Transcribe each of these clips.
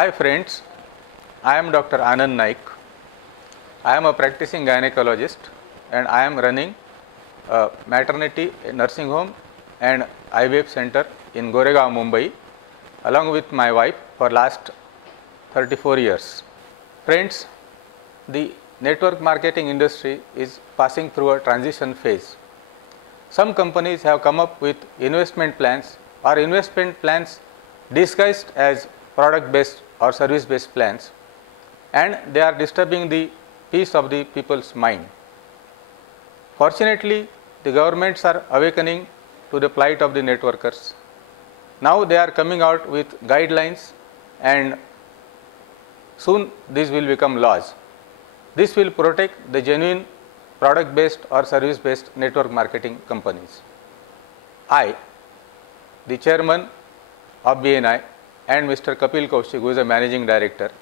Hi friends, I am Dr. Anand Naik. I am a practicing gynecologist and I am running a maternity nursing home and IVF center in Goregaon, Mumbai along with my wife for last 34 years. Friends, the network marketing industry is passing through a transition phase. Some companies have come up with investment plans or investment plans disguised as product based or service based plans, and they are disturbing the peace of the people's mind. Fortunately, the governments are awakening to the plight of the networkers. Now they are coming out with guidelines and soon these will become laws. This will protect the genuine product based or service based network marketing companies. I, the chairman of BNI, and Mr. Kapil Kaushik, who is a managing director,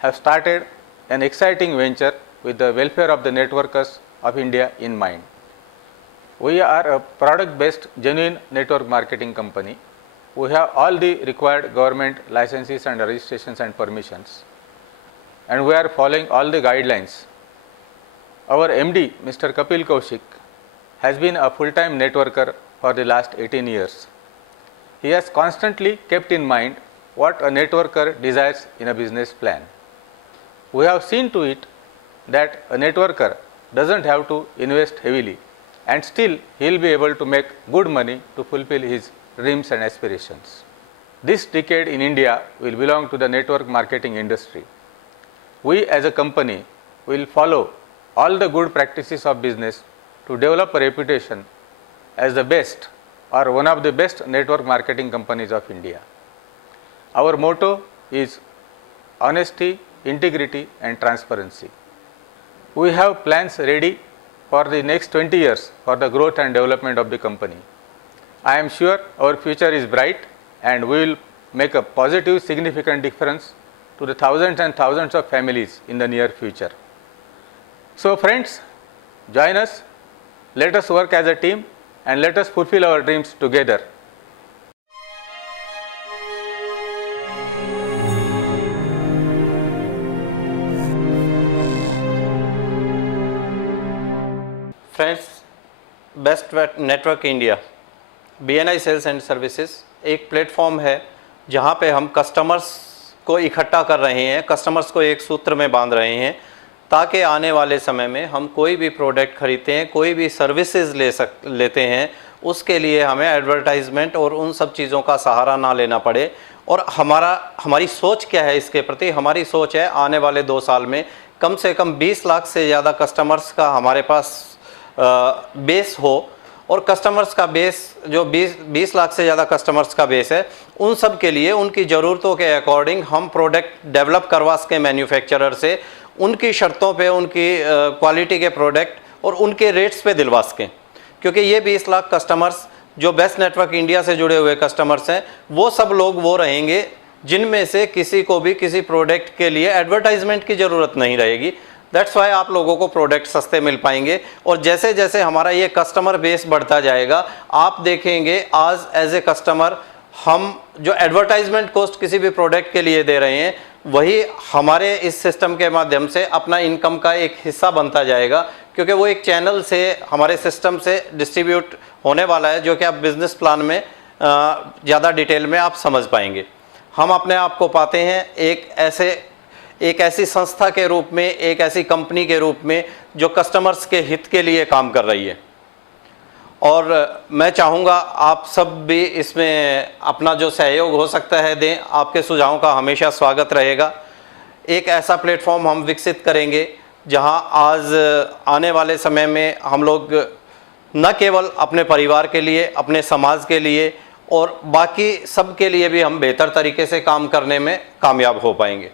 have started an exciting venture with the welfare of the networkers of India in mind. We are a product based genuine network marketing company. We have all the required government licenses and registrations and permissions, and we are following all the guidelines. Our MD, Mr. Kapil Kaushik, has been a full-time networker for the last 18 years. He has constantly kept in mind what a networker desires in a business plan. We have seen to it that a networker doesn't have to invest heavily and still he will be able to make good money to fulfill his dreams and aspirations. This decade in India will belong to the network marketing industry. We as a company will follow all the good practices of business to develop a reputation as the best or one of the best network marketing companies of India. Our motto is honesty, integrity and transparency. We have plans ready for the next 20 years for the growth and development of the company. I am sure our future is bright and we will make a positive, significant difference to the thousands and thousands of families in the near future. So friends, join us, let us work as a team and let us fulfill our dreams together. Friends, best network India BNI sales and services एक platform है जहां पे हम customers को इकट्ठा कर रहे हैं, कस्टमर्स को एक सूत्र में बांध रहे हैं ताकि आने वाले समय में हम कोई भी प्रोडक्ट खरीदते हैं, कोई भी सर्विसेज लेते हैं, उसके लिए हमें एडवर्टाइजमेंट और उन सब चीज़ों का सहारा ना लेना पड़े। और हमारी सोच क्या है इसके प्रति? हमारी सोच है आने वाले 2 साल में कम से कम 20 लाख से ज़्यादा कस्टमर्स का हमारे पास बेस हो, और कस्टमर्स का बेस जो 20 लाख से ज़्यादा कस्टमर्स का बेस है, उन सब के लिए उनकी ज़रूरतों के अकॉर्डिंग हम प्रोडक्ट डेवलप करवा सकें मैन्युफैक्चरर से, उनकी शर्तों पे उनकी क्वालिटी के प्रोडक्ट और उनके रेट्स पे दिलवा सकें। क्योंकि ये 20 लाख कस्टमर्स जो बेस्ट नेटवर्क इंडिया से जुड़े हुए कस्टमर्स हैं, वो सब लोग वो रहेंगे जिनमें से किसी को भी किसी प्रोडक्ट के लिए एडवर्टाइजमेंट की ज़रूरत नहीं रहेगी। दैट्स वाई आप लोगों को प्रोडक्ट सस्ते मिल पाएंगे। और जैसे जैसे हमारा ये कस्टमर बेस बढ़ता जाएगा, आप देखेंगे आज एज ए कस्टमर हम जो एडवर्टाइजमेंट कॉस्ट किसी भी प्रोडक्ट के लिए दे रहे हैं, वही हमारे इस सिस्टम के माध्यम से अपना इनकम का एक हिस्सा बनता जाएगा, क्योंकि वो एक चैनल से हमारे सिस्टम से डिस्ट्रीब्यूट होने वाला है, जो कि आप बिजनेस प्लान में ज़्यादा डिटेल में आप समझ पाएंगे। हम अपने आप को पाते हैं एक ऐसी संस्था के रूप में, एक ऐसी कंपनी के रूप में जो कस्टमर्स के हित के लिए काम कर रही है। और मैं चाहूँगा आप सब भी इसमें अपना जो सहयोग हो सकता है दें। आपके सुझावों का हमेशा स्वागत रहेगा। एक ऐसा प्लेटफॉर्म हम विकसित करेंगे जहां आज आने वाले समय में हम लोग न केवल अपने परिवार के लिए, अपने समाज के लिए और बाकी सब के लिए भी हम बेहतर तरीके से काम करने में कामयाब हो पाएंगे।